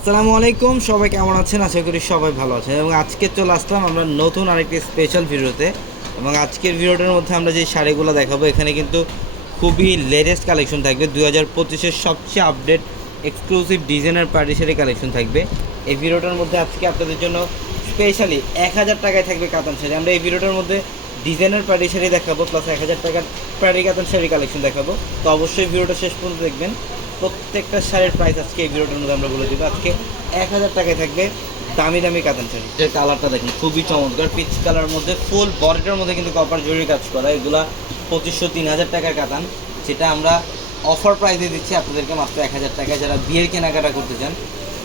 আসসালামু আলাইকুম, সবাই কেমন আছেন? আশা করি সবাই ভালো আছেন। এবং আজকে চলে আসলাম আমরা নতুন আরেকটি স্পেশাল ভিডিওতে। এবং আজকের ভিডিওটার মধ্যে আমরা যে শাড়িগুলো দেখাবো, এখানে কিন্তু খুবই লেটেস্ট কালেকশন থাকবে। দু হাজার পঁচিশের সবচেয়ে update exclusive designer party sari collection থাকবে। এই ভিডিওটার মধ্যে আজকে আপনাদের জন্য স্পেশালি এক হাজার টাকায় থাকবে কাতান শাড়ি। আমরা এই ভিডিওটার মধ্যে ডিজাইনার পার্টি শাড়ি দেখাবো প্লাস এক হাজার টাকার পার্টি কাতান শাড়ি কালেকশন দেখাবো। তো অবশ্যই ভিডিওটা শেষ পর্যন্ত দেখবেন। প্রত্যেকটা শাড়ির প্রাইস আজকে এই ভিডিওটার মধ্যে আমরা বলে দেবো। আজকে এক হাজার টাকায় থাকবে দামি দামি কাতান শাড়ি। এর কালারটা দেখেন, খুবই চমৎকার। পিচ কালার মধ্যে ফুল বডিটার মধ্যে কিন্তু কপার জরুরি কাজ করা। এগুলা পঁচিশশো তিন হাজার টাকার কাতান, যেটা আমরা অফার প্রাইসে দিচ্ছি আপনাদেরকে মাত্র এক হাজার টাকায়। যারা বিয়ের কেনাকাটা করতে চান,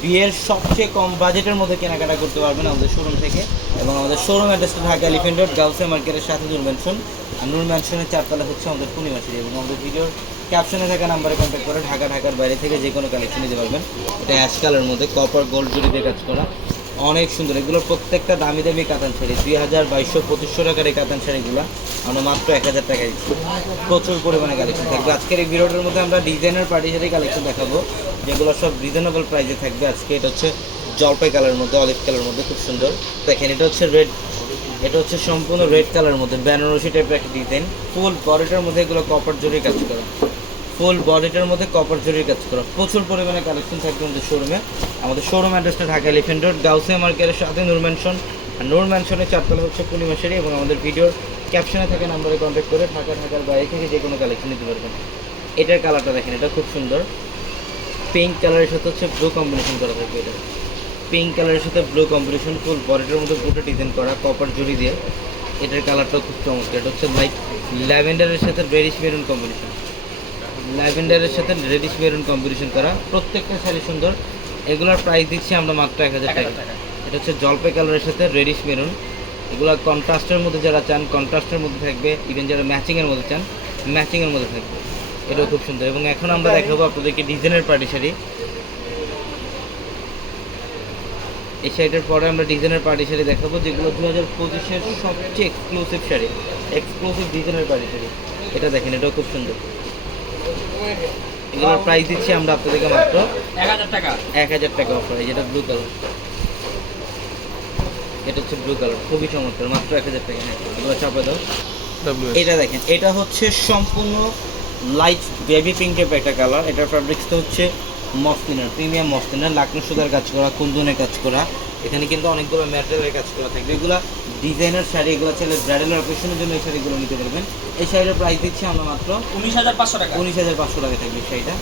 বিয়ের সবচেয়ে কম বাজেটের মধ্যে কেনাকাটা করতে পারবেন আমাদের শোরুম থেকে। এবং আমাদের শোরুম অ্যাড্রেসটা ঢাকা এলিফেন্ট রোড গাউসে মার্কেটের সাথে নূর ম্যানশন আর নূর ম্যানশনের চারতলা হচ্ছে আমাদের পূর্ণিমাশিরি এবং আমাদের ভিডিওর ক্যাপশনে থাকা নাম্বারে কন্ট্যাক্ট করে ঢাকা, ঢাকার বাইরে থেকে যে কোনো কালেকশন নিতে পারবেন। এটা অ্যাশ কালারের মধ্যে কপার গোল্ড জুড়ি দিয়ে কাজ করা। অনেক সুন্দর। এগুলো প্রত্যেকটা দামি দামি কাতান শাড়ি, দুই হাজার বাইশশো, পঁচিশশো টাকার এই কাতান শাড়িগুলো আমরা মাত্র এক হাজার টাকায় দিচ্ছি। প্রচুর পরিমাণে কালেকশন থাকবে। আজকের এই ভিডিওটার মধ্যে আমরা ডিজাইনার পার্টি শাড়ি কালেকশন দেখাবো, যেগুলো সব রিজনেবল প্রাইসে থাকবে। আজকে এটা হচ্ছে জলপাই কালারের মধ্যে অলিভ কালারের মধ্যে, খুব সুন্দর। দেখেন, এটা হচ্ছে রেড এটা হচ্ছে সম্পূর্ণ রেড কালারের মধ্যে, বেনারসি টাইপের একটা ডিজাইন ফুল বডিটার মধ্যে এগুলো কপার জরির কাজ করা। ফুল বডিটার মধ্যে কপার জরির কাজ করা। প্রচুর পরিমাণে কালেকশন থাকবে আমাদের শোরুমে আমাদের শোরুম অ্যাড্রেসটা ঢাকা এলিফেন্ট রোড গাউসিয়া মার্কেটের সাথে নূর ম্যানশন আর নূর ম্যানশনের চারতলা হচ্ছে পূর্ণিমাশারি এবং আমাদের ভিডিওর ক্যাপশনে থাকা নাম্বারে কন্ট্যাক্ট করে ঢাকা, ঢাকার বাইরে থেকে যে কোনো কালেকশন নিতে পারবেন। এটার কালারটা দেখেন, এটা খুব সুন্দর। পিঙ্ক কালারের সাথে হচ্ছে ব্লু কম্বিনেশন করা থাকবে এটা। পিঙ্ক কালারের সাথে ব্লু কম্বিনেশন ফুল বডিটার মধ্যে ব্লুটা ডিজাইন করা কপার জড়ি দিয়ে। এটার কালারটাও খুব চমৎকার। এটা হচ্ছে লাইক ল্যাভেন্ডারের সাথে রেডিশ মেরুন কম্বিনেশন ল্যাভেন্ডারের সাথে রেডিশ মেরুন কম্বিনেশন করা। প্রত্যেকটা শাড়ি সুন্দর। এগুলোর প্রাইস দিচ্ছি আমরা মাত্র এক হাজার টাকা। এটা হচ্ছে জলপাই কালারের সাথে রেডিশ মেরুন এগুলো কন্ট্রাস্টের মধ্যে যারা চান কন্ট্রাস্টের মধ্যে থাকবে। ইভেন যারা ম্যাচিংয়ের মধ্যে চান ম্যাচিংয়ের মধ্যে থাকবে। এটাও খুব সুন্দর। এবং এখন আমরা দেখাবো আপনাদেরকে ডিজাইনের পার্টি শাড়ি। এই শাড়িটার পরে আমরা ডিজাইনের পার্টি শাড়ি দেখাবো যেগুলো দু হাজার পঁচিশের সবচেয়ে এক্সক্লুসিভ শাড়ি। এক্সক্লুসিভ ডিজাইনের পার্টি শাড়ি। এটা দেখেন এটাও খুব সুন্দর। এগুলোর প্রাইস দিচ্ছি আমরা আপনাদেরকে মাত্র এক হাজার টাকা। এক হাজার টাকা অফার যেটা ব্লু কালার এটা হচ্ছে ব্লু কালার খুবই চমৎকার মাত্র এক হাজার টাকা। হ্যাঁ, এগুলো চাপা দাও। এটা দেখেন এটা হচ্ছে সম্পূর্ণ লাইট বেবি পিঙ্কের একটা কালার এটার ফ্যাব্রিক্সটা হচ্ছে মসলিনের প্রিমিয়াম মসলিনের লাকনো সুতার কাজ করা কুন্দনের কাজ করা এখানে কিন্তু অনেকগুলো ম্যাটেরিয়ালের কাজ করা থাকবে। এগুলো ডিজাইনার শাড়ি এগুলো ছেলে ব্রাইডাল অকেশনের জন্য এই শাড়িগুলো নিতে পারবেন। এই শাড়িটার প্রাইস দিচ্ছি আমরা মাত্র উনিশ হাজার পাঁচশো টাকা। উনিশ হাজার পাঁচশো টাকা থাকবে শাড়িটা।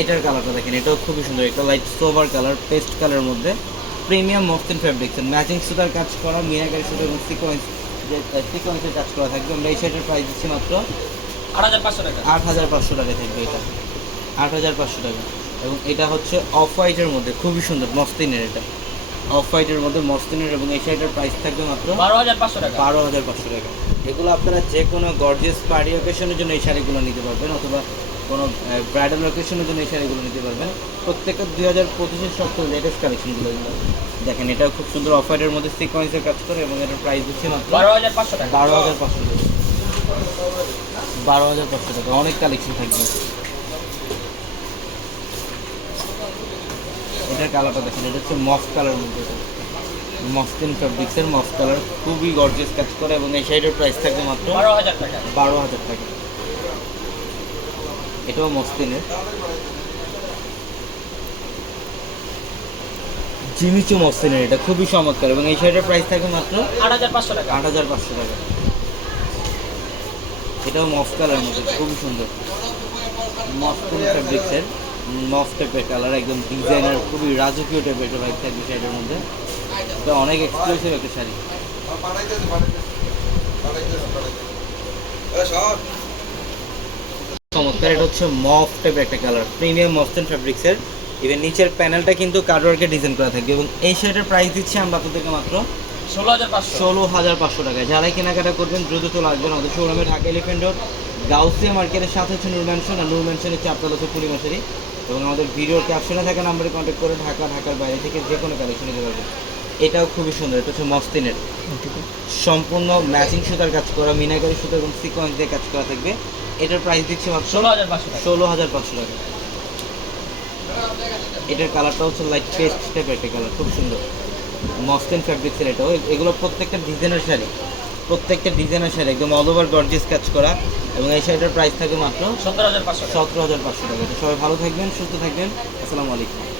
এটার কালারটা দেখেন এটাও খুবই সুন্দর একটা লাইট সোভার কালার পেস্ট কালারের মধ্যে। প্রিমিয়াম মফতিন ফ্যাব্রিক্স ম্যাচিং সুতার কাজ করা মিনাকারি সুতার এবং সিকোয়েন্স যে সিকোয়েন্সের কাজ করা থাকবে। আমরা এই শাড়িটার প্রাইস দিচ্ছি মাত্র আট হাজার পাঁচশো টাকা। আট হাজার পাঁচশো টাকা থাকবে এটা। আট হাজার পাঁচশো টাকা। এবং এটা হচ্ছে অফ হোয়াইটের মধ্যে খুবই সুন্দর মস্তিনের এটা। অফ হোয়াইটের মধ্যে মস্তিনের এবং এই শাড়িটার প্রাইস থাকবে মাত্র বারো হাজার পাঁচশো টাকা। বারো হাজার পাঁচশো টাকা। এগুলো আপনারা যে কোনো গর্জিয়াস পার্টি অকেশনের জন্য এই শাড়িগুলো নিতে পারবেন অথবা কোনো ব্রাইডাল অকেশনের জন্য এই শাড়িগুলো নিতে পারবেন। প্রত্যেকটা দুই হাজার পঁচিশের সবথেকে লেটেস্ট কালেকশনগুলো দেখেন এটা খুব সুন্দর অফারের মধ্যে সিকোয়েন্সের কাজ করে এবং এটার প্রাইস হচ্ছে মাত্র বারো হাজার পাঁচশো টাকা। বারো হাজার পাঁচশো টাকা। বারো হাজার পাঁচশো টাকা অনেক কালেকশন থাকবে। এটার কালারটা দেখেন এটা হচ্ছে মফ কালার মধ্যে। মস্তিন ফ্যাব্রিক্সের মফ কালার খুবই গর্জিয়াস কাজ করে এবং এই শাড়িটার প্রাইস থাকবে মাত্র বারো হাজার টাকা। বারো হাজার টাকা। এটাও মস্তিনের জিমিচু মস্তিনের এটা খুবই চমৎকার এবং এই শাড়িটার প্রাইস থাকবে মাত্র আট হাজার পাঁচশো টাকা। আট হাজার পাঁচশো টাকা। এটাও মফ কালার মধ্যে খুবই সুন্দর। মফকুল ফ্যাব্রিক্সের মফ টাইপের কালার একদম ডিজাইনার খুবই রাজকীয় টাইপের একটা বাইক থাকবে শাড়িটার মধ্যে। এটা অনেক এক্সক্লুসিভ একটা শাড়ি। চমৎকার এটা হচ্ছে মফ টাইপের একটা কালার প্রিমিয়াম মফসেন ফ্যাব্রিক্সের ইভেন নিচের প্যানেলটা কিন্তু কার্ডওয়ার্কে ডিজাইন করা থাকবে এবং এই শাড়িটার প্রাইস দিচ্ছি আমরা আপনাদেরকে মাত্র ষোলো হাজার পাঁচশো। ষোলো হাজার পাঁচশো টাকায়। যারাই কেনাকাটা করবেন দ্রুত চলে আসবেন আমাদের শোরুমে ঢাকা এলিফেন্ট রোড গাউসিয়া মার্কেটের সাথে হচ্ছে নূর ম্যানশন আর নূর ম্যানশনের চারতলা হচ্ছে পূর্ণিমাশারি এবং আমাদের ভিডিওর ক্যাপশনে থাকা নাম্বারে কন্ট্যাক্ট করে ঢাকা ঢাকার বাইরে থেকে যে কোনো কালেকশন নিতে পারবেন। এটাও খুবই সুন্দর এটা হচ্ছে মস্তিনের। সম্পূর্ণ ম্যাচিং সুতার কাজ করা মিনাকারি সুতা এবং সিকোয়েন্স দিয়ে কাজ করা থাকবে। এটার প্রাইস দিচ্ছি মাত্র ষোলো হাজার পাঁচশো ষোলো হাজার পাঁচশো টাকা। এটার কালারটা হচ্ছে লাইট পেস্ট টাইপের একটা কালার খুব সুন্দর। মসলিন ফ্যাব্রিক্সের এটাও। এগুলো প্রত্যেকটা ডিজাইনের শাড়ি। প্রত্যেকটা ডিজাইনের শাড়ি একদম অল ওভার গর্জিয়াস কাজ করা। এবং এই শাড়িটার প্রাইস থাকে মাত্র সতেরো হাজার পাঁচশো সতেরো হাজার পাঁচশো টাকা। সবাই ভালো থাকবেন সুস্থ থাকবেন। আসসালামু আলাইকুম।